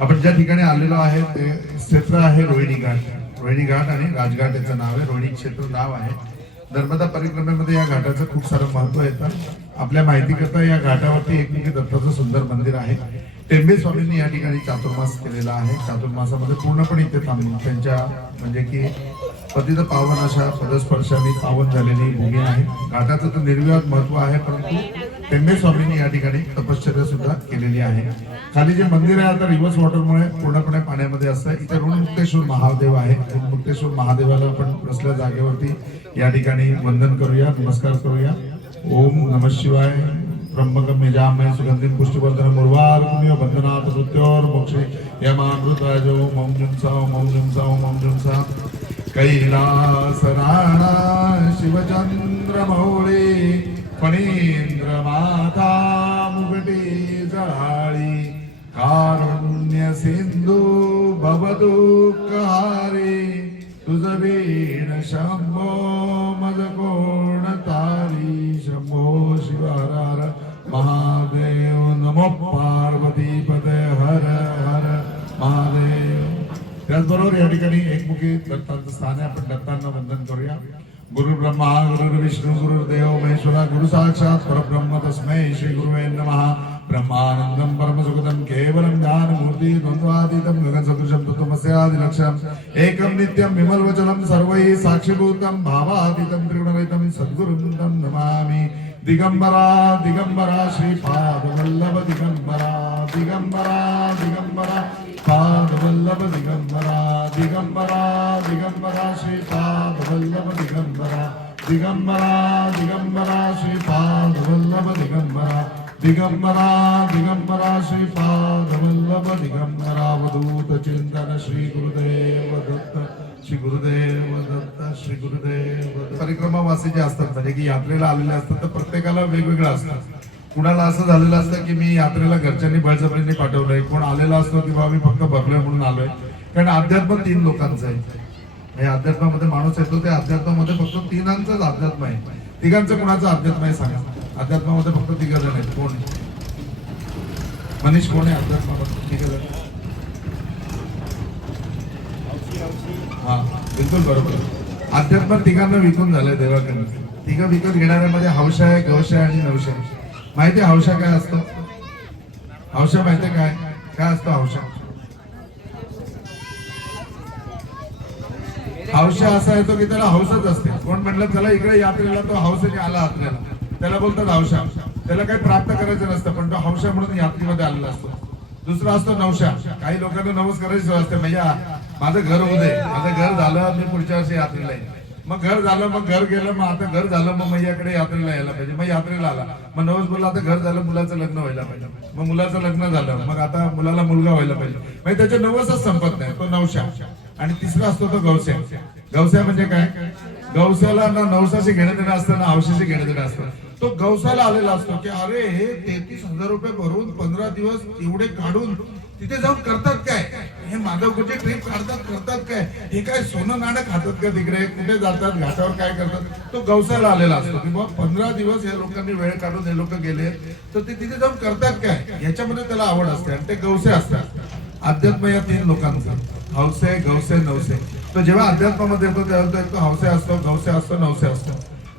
आपण ज्या ठिकाणी आलेलो आहे ते क्षेत्र आहे रोहिणी घाट. रोहिणी घाट आणि राजघाट याचं नाव आहे. रोहिणी क्षेत्र नाव आहे. नर्मदा परिक्रमेमध्ये या घाटाचं खूप सारं महत्त्व येतं. आपल्या माहितीकरता या घाटावरती एकमेकी दत्ताचं सुंदर मंदिर आहे. टेंबे स्वामींनी या ठिकाणी चातुर्मास केलेला आहे. चातुर्मासामध्ये पूर्णपणे इथे थांबून त्यांच्या म्हणजे की पतित पावन अशा पदस्पर्शाने पावन झालेली भूमी आहे. घाटाचं तर निर्विवाद महत्त्व आहे परंतु टेंबे स्वामींनी या ठिकाणी तपश्चर्या सुद्धा केलेली आहे. खाली जे मंदिर आहे आता रिव्हर्स वॉटरमुळे पूर्णपणे पाण्यामध्ये असतं. इथे ऋणमुक्तेश्वर महादेव आहे. ऋणमुक्तेश्वर महादेवाला आपण बसल्या जागेवरती या ठिकाणी वंदन करूया नमस्कार करूया. ओम नम शिवाय. ब्रह्मगम यजामय सुगंधिम पुष्टिवर्धन मुर्वार कुमियो बंधनाथ मृत्योर मोक्षे यमामृताजो मौम जुंसा मौम जुंसा मौम जुंसा कैलास राणा शिवचंद्र पार्वती पदे हर हर महादेव त्याचबरोबर या ठिकाणी एकमुखी दत्तांचं स्थान आहे आपण दत्तांना वंदन करूया। गुरु ब्रह्मा गुरु विष्णू गुरु देव महेश्वरा गुरु साक्षात परब्रह्म तस्मै श्री गुरुवे नमः। ब्रह्मानंदं परमसुखदं केवलं ज्ञानमूर्ति द्वन्द्वातीतं गगनसदृशं तत्त्वमस्यादिलक्ष्यम् एकं नित्यं विमलवचनं सर्वैः साक्षिभूतं भावातीतं त्रिगुणरहितं सद्गुरुं तं नमामि। दिगंबरा दिगंबरा श्रीपादवल्लभ दिगंबरा दिगंबरा दिगंबरा पादवल्लभ दिगंबरा दिगंबरा दिगंबरा श्री श्रीपादवल्लभ दिगंबरा दिगंबरा दिगंबरा श्री श्रीपादवल्लभ दिगंबरा दिगंबरा दिगंबरा श्री श्रीपादवल्लभ दिगंबरा वधूत चिंतन श्री गुरुदेव दत्त श्री गुरुदेव दत्त श्री गुरुदेव दत्त. परिक्रमावासी जे असतात म्हणजे की यात्रेला आलेले असतात तर प्रत्येकाला वेगवेगळं असतं कुणाला असं झालेलं असतं की मी यात्रेला घरच्यांनी बळजबरीने पाठवलंय? कोण आलेला असतो की बाबा मी फक्त भरलोय म्हणून आलोय? कारण अध्यात्म तीन लोकांचं आहे. हे अध्यात्मामध्ये माणूस येतो ते अध्यात्मामध्ये फक्त तीनांचंच अध्यात्म आहे. तिघांचं कुणाचं अध्यात्म आहे सांगा? अध्यात्मामध्ये फक्त तिघ जण आहेत. कोण? मनीष कोण आहे अध्यात्मामध्ये? तिघ जण. हा बिलकुल बरोबर. अध्यात्म तिघांना विकून झालंय देवाकडे तिघं विकत घेणाऱ्यामध्ये हौशा आहे गवशा आहे आणि नवशा आहे. माहिती हौशा काय असतं? हौशा माहिती काय? काय असतं हौशा हौशा असा येतो की त्याला हौसच असते. कोण म्हटलं चला इकडे यात्रेला तो हौसेने आला आपल्याला. त्याला बोलतात हौशा त्याला काही प्राप्त करायचं नसतं पण तो हौशा म्हणून यात्रेमध्ये आलेला असतो. दुसरा असतो नवशा काही लोकांना नवस करायचं असते म्हणजे माझं घर होऊ दे. माझं घर झालं मी पुढच्या वर्षी यात्रेला येईल मग घर झालं मग घर गेलं मग आता घर झालं मग मैयाकडे यात्रेला यायला पाहिजे. मग यात्रेला आला. मग नवस बोलला आता घर झालं मुलाचं लग्न व्हायला पाहिजे. मग मुलाचं लग्न झालं मग आता मुलाला मुलगा व्हायला पाहिजे. म्हणजे त्याच्या नवसच संपत नाही तो नवशा. आणि तिसरा असतो तो गवस्या. गवस्या म्हणजे काय? गवसाला ना नवसाशी घेणं देणं असतं ना हौशाशी घेणं देणं असतं. तो गवसाला आलेला असतो की अरे हे तेहतीस हजार रुपये भरून पंधरा दिवस एवढे काढून तिथे जाऊन करतात काय? हे माधवकुटे ट्रिप काढतात करतात काय? हे काय सोनं नाणं खातात का तिकडे? कुठे जातात? घाटावर काय करतात? तो गवसाला आलेला असतो. की बाबा पंधरा दिवस या लोकांनी वेळ काढून हे लोक गेले. तर ते तिथे जाऊन करतात काय? याच्यामध्ये त्याला आवड असते. आणि ते गवसे असतात. अध्यात्म या तीन लोकांचं. हौसे गवसे नवसे. तो जेव्हा अध्यात्मामध्ये येतो तेव्हा एक तो हौसे असतो गवसे असतो नवसे असतो.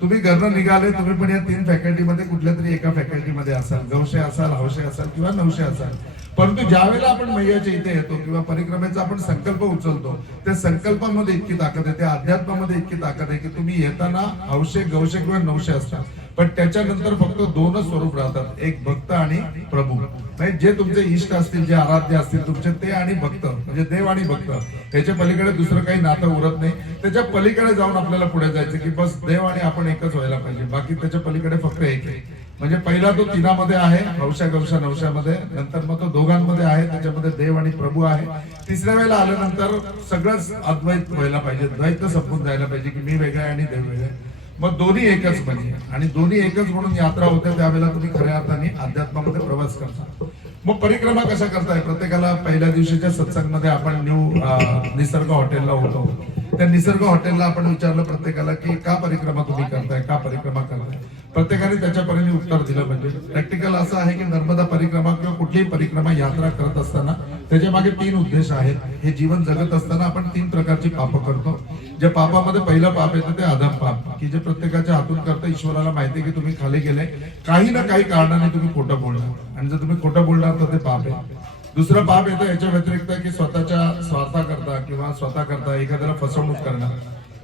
तुम्ही घरनं निघाले तुम्ही पण या तीन फॅकल्टीमध्ये कुठल्या तरी एका फॅकल्टीमध्ये असाल. गवशे असाल हौशे असाल किंवा नवशे असाल. परंतु ज्या वेळेला आपण मैयाच्या इथे येतो किंवा परिक्रमेचा आपण संकल्प उचलतो त्या संकल्पामध्ये इतकी ताकद आहे त्या अध्यात्मामध्ये इतकी ताकद आहे की तुम्ही येताना हौशे गवशे किंवा नवशे असतात. पण त्याच्यानंतर फक्त दोनच स्वरूप राहतात एक भक्त आणि प्रभू. म्हणजे जे तुमचे इष्ट असतील जे आराध्य असतील तुमचे ते आणि भक्त म्हणजे देव आणि भक्त. त्याच्या पलीकडे दुसरं काही नातं उरत नाही. त्याच्या पलीकडे जाऊन आपल्याला पुढे जायचं की बस देव आणि आपण एकच व्हायला पाहिजे. बाकी त्याच्या पलीकडे फक्त एक आहे. म्हणजे पहिला तो तिनामध्ये आहे नवशा गवशा नवशामध्ये नंतर मग तो दोघांमध्ये आहे त्याच्यामध्ये देव आणि प्रभू आहे. तिसऱ्या वेळेला आल्यानंतर सगळंच अद्वैत व्हायला पाहिजे द्वैत संपून जायला पाहिजे की मी वेगळा आणि देव वेगळे मग दोन्ही एकच म्हणजे. आणि दोन्ही एकच म्हणून यात्रा होते त्यावेळेला तुम्ही खऱ्या अर्थाने अध्यात्मामध्ये प्रवास करता. मग परिक्रमा कशा करताय? प्रत्येकाला पहिल्या दिवशीच्या सत्संगमध्ये आपण न्यू निसर्ग हॉटेलला होतो. त्या निसर्ग हॉटेलला आपण विचारलं प्रत्येकाला की का परिक्रमा तुम्ही करताय? का परिक्रमा प्रत्येकाने त्याच्या परीने उत्तर दिलं म्हणजे प्रॅक्टिकल असं आहे की नर्मदा परिक्रमा किंवा कुठलीही परिक्रमा यात्रा करत असताना त्याच्यामागे तीन उद्देश आहेत. हे जीवन जगत असताना आपण तीन प्रकारची पाप करतो. जे पापामध्ये पहिलं पाप येतं ते अधम पाप. की जे प्रत्येकाच्या हातून करतं ईश्वराला माहिती की तुम्ही खाली गेले. काही ना काही कारणाने तुम्ही खोटं बोलणार. आणि जर तुम्ही खोटं बोलणार तर ते पाप आहे. दुसरं पाप येतं याच्या व्यतिरिक्त की स्वतःच्या स्वार्था करता किंवा स्वतः करता एखाद्याला फसवणूक करणार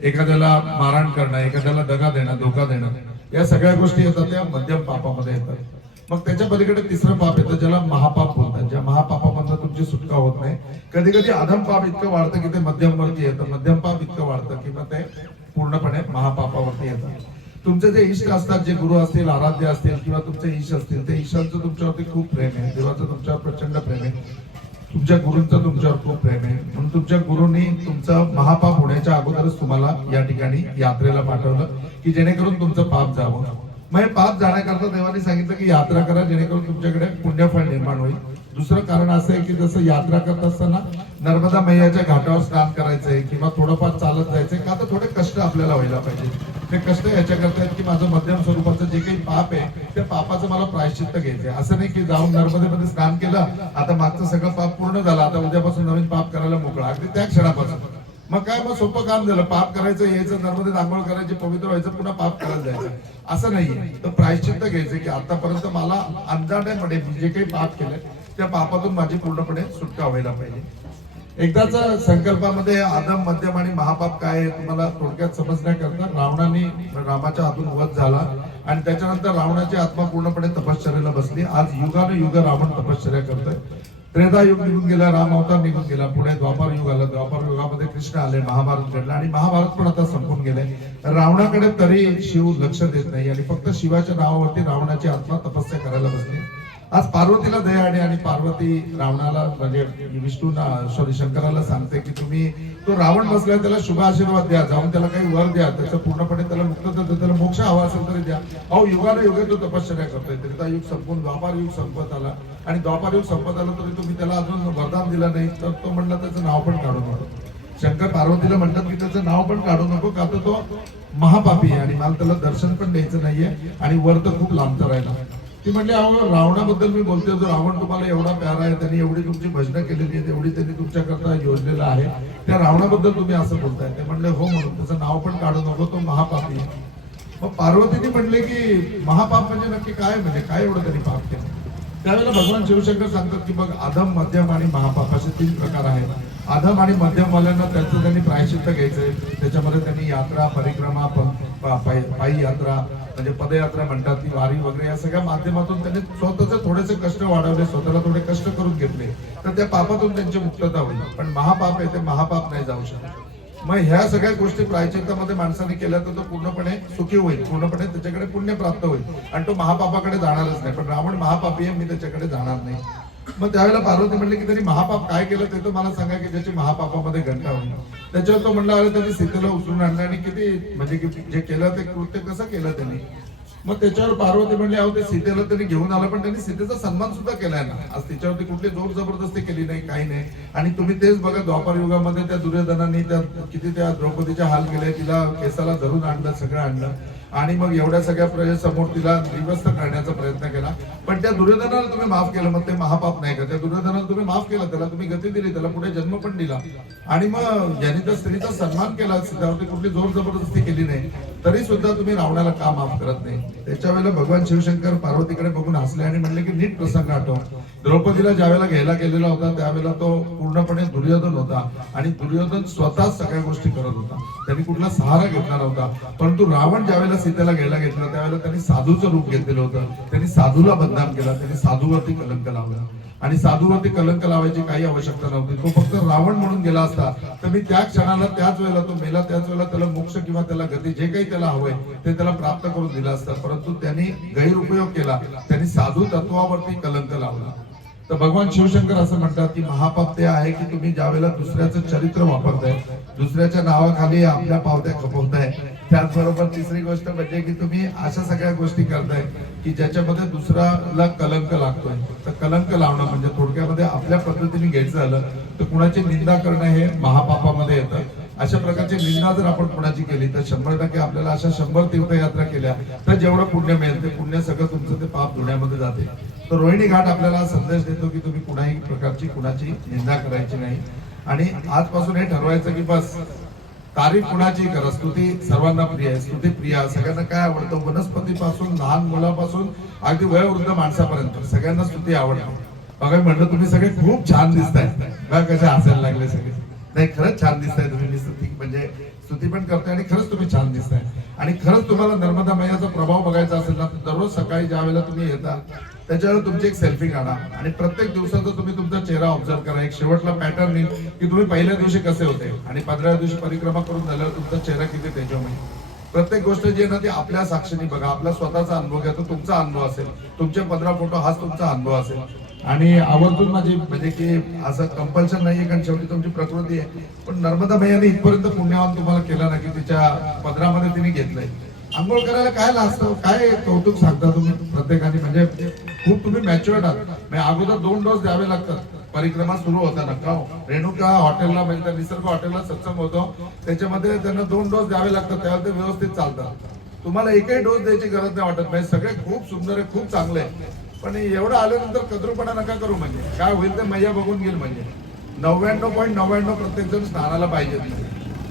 एखाद्याला मारहाण करणं एखाद्याला दगा देणं धोका देणं या सगळ्या गोष्टी येतात त्या मध्यम पापामध्ये येतात. मग त्याच्या पलीकडे तिसरं पाप येतं ज्याला महापाप बोलतात. ज्या महापापामधनं तुमची सुटका होत नाही. कधी कधी अधम पाप इतकं वाढतं की ते मध्यम वरती येतं. मध्यम पाप इतकं वाढतं की मग ते पूर्णपणे महापापावरती येतात तुमचे जे इष्ट असतात जे गुरु असतील आराध्य असतील किंवा तुमचे ईश असतील ते ईशांचं तुमच्यावरती खूप प्रेम आहे. देवाचं तुमच्यावर प्रचंड प्रेम आहे. तुमच्या गुरूंचं तुमच्यावर खूप प्रेम आहे. म्हणून तुमच्या गुरुंनी तुमचं महापाप होण्याच्या अगोदरच तुम्हाला या ठिकाणी यात्रेला पाठवलं की जेणेकरून तुमचं पाप जावं. मग हे पाप जाण्याकरता देवाने सांगितलं की यात्रा करा जेणेकरून तुमच्याकडे पुण्यफळ निर्माण होईल. दुसरं कारण असं आहे की जसं यात्रा करत असताना नर्मदा मैयाच्या घाटावर स्नान करायचंय किंवा थोडंफार चालत जायचंय का तर थोडे कष्ट आपल्याला व्हायला पाहिजे. ते कष्ट याच्या करतायत की माझं मध्यम स्वरूपाचं जे काही पाप आहे त्या पापाचं मला प्रायश्चित्त घ्यायचंय. असं नाही की जाऊन नर्मदेमध्ये स्नान केलं आता मागचं सगळं पाप पूर्ण झालं आता उद्यापासून नवीन पाप करायला मोकळा. अगदी त्या क्षणापासून. मग काय मग सोपं काम झालं. पाप करायचं यायचं नर्मदेत आंघोळ करायची पवित्र व्हायचं पुन्हा पाप करायला जायचं. असं नाहीये तर प्रायश्चित्त घ्यायचं की आतापर्यंत मला अंदाण्यामध्ये मी जे काही पाप केलंय त्या पापातून माझी पूर्णपणे सुटका व्हायला पाहिजे. एकदाच संकल्पामध्ये आदम मध्यम आणि महापाप काय आहे तुम्हाला थोडक्यात समजण्याकरता रावणाने रामाच्या हातून वध झाला आणि त्याच्यानंतर रावणाची आत्मा पूर्णपणे तपश्चर्याला बसली. आज युगाने युग रावण तपश्चर्या करतोय. त्रेधा युग निघून गेला राम अवतार निघून गेला पुढे द्वापार युग आला. द्वापार युगामध्ये कृष्ण आले महाभारत घडलं आणि महाभारत पण आता संपून गेले. रावणाकडे तरी शिव लक्ष देत नाही आणि फक्त शिवाच्या नावावरती रावणाची आत्मा तपस्या करायला बसली. आज पार्वतीला दया आणि आणि पार्वती रावणाला म्हणजे विष्णूना सॉरी शंकराला सांगते की तुम्ही तो रावण बसलाय त्याला शुभ आशीर्वाद द्या. जाऊन त्याला काही वर द्या. त्याचं पूर्णपणे त्याला मुक्तता द्या त्याला मोक्ष हवा असेल तरी द्या. अहो युगाला युगे तो तपश्चर्या करतोय. त्रेता युग संपून द्वापार युग संपत आला. आणि द्वापार युग संपत आलं तरी तुम्ही त्याला अजून वरदान दिला नाही तर तो म्हणला त्याचं नाव पण काढू नको. शंकर पार्वतीला म्हणतात की त्याचं नाव पण काढू नको का तर तो महापापी आहे आणि मला त्याला दर्शन पण द्यायचं नाहीये आणि वर तर खूप लांबचा राहिला. ती म्हणली अहो रावणाबद्दल मी बोलतोय. जो रावण तुम्हाला एवढा प्यारा आहे त्यांनी एवढी तुमची भजनं केलेली आहेत एवढी त्यांनी तुमच्याकरता योजलेलं आहे त्या रावणाबद्दल तुम्ही असं बोलताय. ते म्हणले हो म्हणून. त्याचं नाव पण काढू नको तो महापापी मग पार्वतीने म्हणले की महापाप म्हणजे नक्की काय? म्हणजे काय एवढं त्यांनी पाप केलं त्यावेळेला भगवान शिवशंकर सांगतात की बघ अधम मध्यम आणि महापाप असे तीन प्रकार आहेत. अधम आणि मध्यम वाल्यांना त्याचं त्यांनी प्रायश्चित्त घ्यायचंय. त्याच्यामध्ये त्यांनी यात्रा परिक्रमा पायी यात्रा म्हणजे पदयात्रा म्हणतात ती वारी वगैरे या सगळ्या माध्यमातून त्यांनी स्वतःचे थोडेसे कष्ट वाढवले स्वतःला थोडे कष्ट करून घेतले. तर त्या पापातून त्यांची मुक्तता होईल. पण महापाप आहे ते महापाप नाही जाऊ शकत. मग ह्या सगळ्या गोष्टी प्रायचितामध्ये माणसाने केल्या तर तो पूर्णपणे सुखी होईल. पूर्णपणे त्याच्याकडे पुण्य प्राप्त होईल. आणि तो महापापाकडे जाणारच नाही. पण रावण महापापी आहे मी त्याच्याकडे जाणार नाही. मग त्यावेळेला पार्वती म्हणले की त्यांनी महापाप काय केलं ते तो मला सांगा की ज्याची महापापामध्ये घंटा होईल. त्याच्यावर तो म्हणला अरे त्यांनी सीतेला उचलून आणलं आणि किती म्हणजे की जे केलं ते कृत्य कसं केलं त्यांनी? मग त्याच्यावर पार्वती म्हणले अहो ते सीतेला त्यांनी घेऊन आलं पण त्यांनी सीतेचा सन्मान सुद्धा केलाय ना. आज तिच्यावरती कुठली जोर जबरदस्ती केली नाही काही नाही. आणि तुम्ही तेच बघा द्वापार युगामध्ये त्या दुर्योधनांनी त्या किती त्या द्रौपदीच्या हाल केले तिला केसाला धरून आणलं सगळं आणलं. आणि मग एवढ्या सगळ्या प्रयोग समोर तिला निवस्त करण्याचा प्रयत्न केला. पण त्या दुर्योधनाला तुम्ही माफ केलं मग ते महापाप नाही का? त्या दुर्योधनाला तुम्ही माफ केलं त्याला तुम्ही गती दिली त्याला पुढे जन्म पण दिला. आणि मग ज्याने त्या स्त्रीचा सन्मान केला त्यावरती कुठली जोर जबरदस्ती केली नाही तरी सुद्धा तुम्ही रावणाला का माफ करत नाही? त्याच्या वेळेला भगवान शिवशंकर पार्वतीकडे बघून हसले आणि म्हणले की नीट प्रसंग आठव. द्रौपदीला ज्यावेळेला घ्यायला गेलेला होता त्यावेळेला तो पूर्णपणे दुर्योधन होता आणि दुर्योधन स्वतः सगळ्या गोष्टी करत होता. त्यांनी कुठला सहारा घेतला नव्हता. परंतु रावण ज्यावेळेला सीतेला घ्यायला घेतलं त्यावेळेला त्यांनी साधूचं रूप घेतलेलं होतं. त्यांनी साधूला बदनाम केला त्यांनी साधूवरती कलंक लावला. आणि साधूवरती कलंक लावायची काही आवश्यकता नव्हती. तो फक्त रावण म्हणून गेला असता. तर मी त्या क्षणाला त्याच वेळेला तो मेला त्याच वेळेला त्याला मोक्ष किंवा त्याला गती जे काही त्याला हवंय ते त्याला प्राप्त करून दिलं असतं. परंतु त्यांनी गैरउपयोग केला. त्यांनी साधू तत्वावरती कलंक लावला. तर भगवान शिवशंकर असं म्हणतात की महापाप ते आहे की तुम्ही ज्या वेळेला दुसऱ्याचं चरित्र वापरताय दुसऱ्याच्या नावाखाली आपल्या पावत्या खपवताय. त्याचबरोबर तिसरी गोष्ट म्हणजे की तुम्ही अशा सगळ्या गोष्टी करताय की ज्याच्यामध्ये दुसऱ्याला कलंक लागतोय. तर कलंक लावणं म्हणजे थोडक्यामध्ये आपल्या पद्धतीने घ्यायचं झालं तर कुणाची निंदा करणं हे महापापामध्ये येतं. अशा प्रकारची निंदा जर आपण कुणाची केली तर शंभर टक्के आपल्याला अशा शंभर तीर्थयात्रा केल्या तर जेवढं पुण्य मिळेल ते पुण्य सगळं तुमचं ते पाप धुण्यामध्ये जाते. तर रोहिणी घाट आपल्याला संदेश देतो की तुम्ही कुणाही प्रकारची कुणाची निंदा करायची नाही. आणि आजपासून हे ठरवायचं की बस तारीफ कुणाची करा? स्तुती सर्वांना प्रिय आहे. स्तुती प्रिय सगळ्यांना काय आवडतं? वनस्पतीपासून लहान मुलापासून अगदी वयोवृद्ध माणसापर्यंत सगळ्यांना स्तुती आवडते. बघा म्हणलं तुम्ही सगळे खूप छान दिसताय. बघा कसे हसायला लागले सगळे. नाही खरंच छान दिसताय तुम्ही मी म्हणजे स्तुती पण करताय आणि खरंच तुम्ही छान दिसताय. आणि खरंच तुम्हाला नर्मदा मैयाचा प्रभाव बघायचा असेल ना तर दररोज सकाळी ज्या वेळेला तुम्ही येता त्याच्यावर तुमची एक सेल्फी काढा. आणि प्रत्येक दिवसाचा तुम्ही तुमचा चेहरा ऑब्झर्व करा. एक शेवटला पॅटर्न येईल की तुम्ही पहिल्या दिवशी कसे होते आणि पंधरा दिवशी परिक्रमा करून झाल्यावर तुमचा चेहरा किती तेजोमय प्रत्येक गोष्ट जी आहे ना ती आपल्या साक्षीने बघा. आपला स्वतःचा अनुभव घ्या तो तुमचा अनुभव असेल. तुमचे पंधरा फोटो हाच तुमचा अनुभव असेल. आणि आवर्जून माझी म्हणजे की असं कंपल्शन नाहीये कारण शेवटी तुमची प्रकृती आहे. पण नर्मदा भैयाने इथपर्यंत पुण्यावर तुम्हाला केला ना की तिच्या पदरामध्ये तिने घेतलंय. आंघोळ करायला काय लागतं काय कौतुक सांगता तुम्ही प्रत्येकाने? म्हणजे खूप तुम्ही मॅच्युअर्ड आहात. म्हणजे अगोदर दोन डोस द्यावे लागतात. परिक्रमा सुरू होताना. का हो? रेणुका हॉटेलला म्हणजे निसर्ग हॉटेलला सत्संग होतो. त्याच्यामध्ये त्यांना दोन डोस द्यावे लागतात. त्यावेळेला ते व्यवस्थित चालतात. तुम्हाला एकही डोस द्यायची गरज नाही वाटत. म्हणजे सगळे खूप सुंदर आहे खूप चांगले आहे. पण एवढं आल्यानंतर कदरूपणा नका करू म्हणजे. काय होईल ते मैया बघून घेईल म्हणजे. नव्याण्णव पॉईंट नव्याण्णव प्रत्येक जण स्नानाला पाहिजे म्हणजे.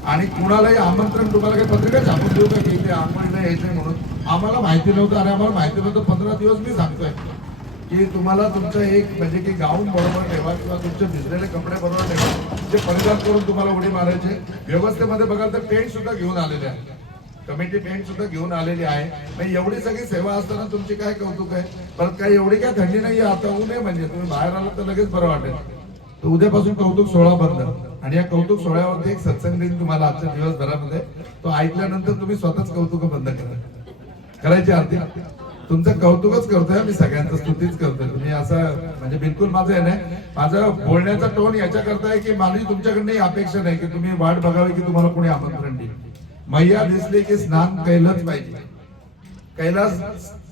आणि कुणालाही आमंत्रण तुम्हाला काही पत्रिका छापून देऊ का की ते आंघोळीला यायचंय म्हणून? आम्हाला माहिती नव्हतं. आणि आम्हाला माहिती नव्हतं. पंधरा दिवस मी सांगतोय की तुम्हाला तुमचं एक म्हणजे की गाऊन बरोबर ठेवा किंवा तुमचे भिजलेले कपडे बरोबर ठेवा. जे परिधान करून तुम्हाला उडी मारायचे. व्यवस्थेमध्ये बघाल तर पेंट सुद्धा घेऊन आलेले आहे कमिटी टेंट सुद्धा घेऊन आलेली आहे. एवढी सगळी सेवा असताना तुमची काय कौतुक आहे? परत काय एवढी काय थंडी नाही आता ऊन आहे म्हणजे. तुम्ही बाहेर आलात तर लगेच बरं वाटेल. तर उद्यापासून कौतुक सोहळा बंद. आणि या कौतुक सोहळ्यावरती एक सत्संग दिन तुम्हाला आजच्या दिवसभरामध्ये तो ऐकल्यानंतर तुम्ही स्वतःच कौतुक बंद करा. करायची आरती. तुमचं कौतुकच करतोय मी सगळ्यांचं स्तुतीच करतोय. तुम्ही असं म्हणजे बिलकुल माझं आहे ना माझं बोलण्याचा टोन याच्या करताय की माझी तुमच्याकडनं अपेक्षा नाही की तुम्ही वाट बघावी की तुम्हाला कोणी आमंत्रण देईल. मैया दिसली की स्नान कैलच पाहिजे. कैलास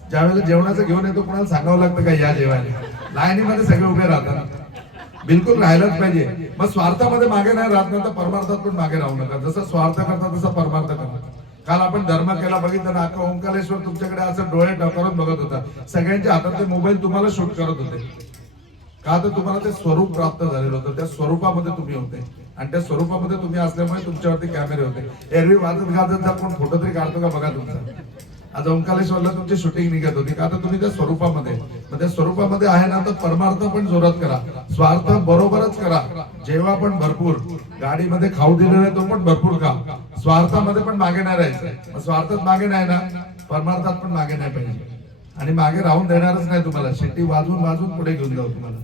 ज्यावेळेला जेवणाचं घेऊन येतो कोणाला सांगावं लागतं का या जेवायला? लाईनीमध्ये सगळे उभे राहतात. बिलकुल राहायलाच पाहिजे. मग स्वार्थामध्ये मागे नाही राहत नाही तर परमार्थात पण मागे राहू नका. जसं स्वार्थ करता तसा परमार्थ करा. काल आपण धर्म केला बघितलं ना अख्खा ओंकारेश्वर तुमच्याकडे असं डोळे टकरून बघत होता. सगळ्यांच्या हातात ते मोबाईल तुम्हाला शूट करत होते. का तर तुम्हाला ते स्वरूप प्राप्त झालेलं होतं. त्या स्वरूपामध्ये तुम्ही होते. आणि त्या स्वरूपामध्ये तुम्ही असल्यामुळे तुमच्यावरती कॅमेरे होते. एरवी वाजत गाजत जा फोटो तरी काढतो का बघा तुमचा. आज ओंकालेश्वरला तुमची शूटिंग निघत होती. का आता तुम्ही त्या स्वरूपामध्ये मग त्या स्वरूपामध्ये आहे ना तर परमार्थ पण जोरात करा. स्वार्थ बरोबरच करा. जेव्हा पण भरपूर. गाडीमध्ये खाऊ दिलेलं तो पण भरपूर खा. स्वार्थामध्ये पण मागे नाही राहायचं. स्वार्थात मागे नाही ना परमार्थात पण मागे नाही पाहिजे. आणि मागे राहून देणारच नाही तुम्हाला. शेती वाजवून वाजवून पुढे घेऊन जाऊ तुम्हाला.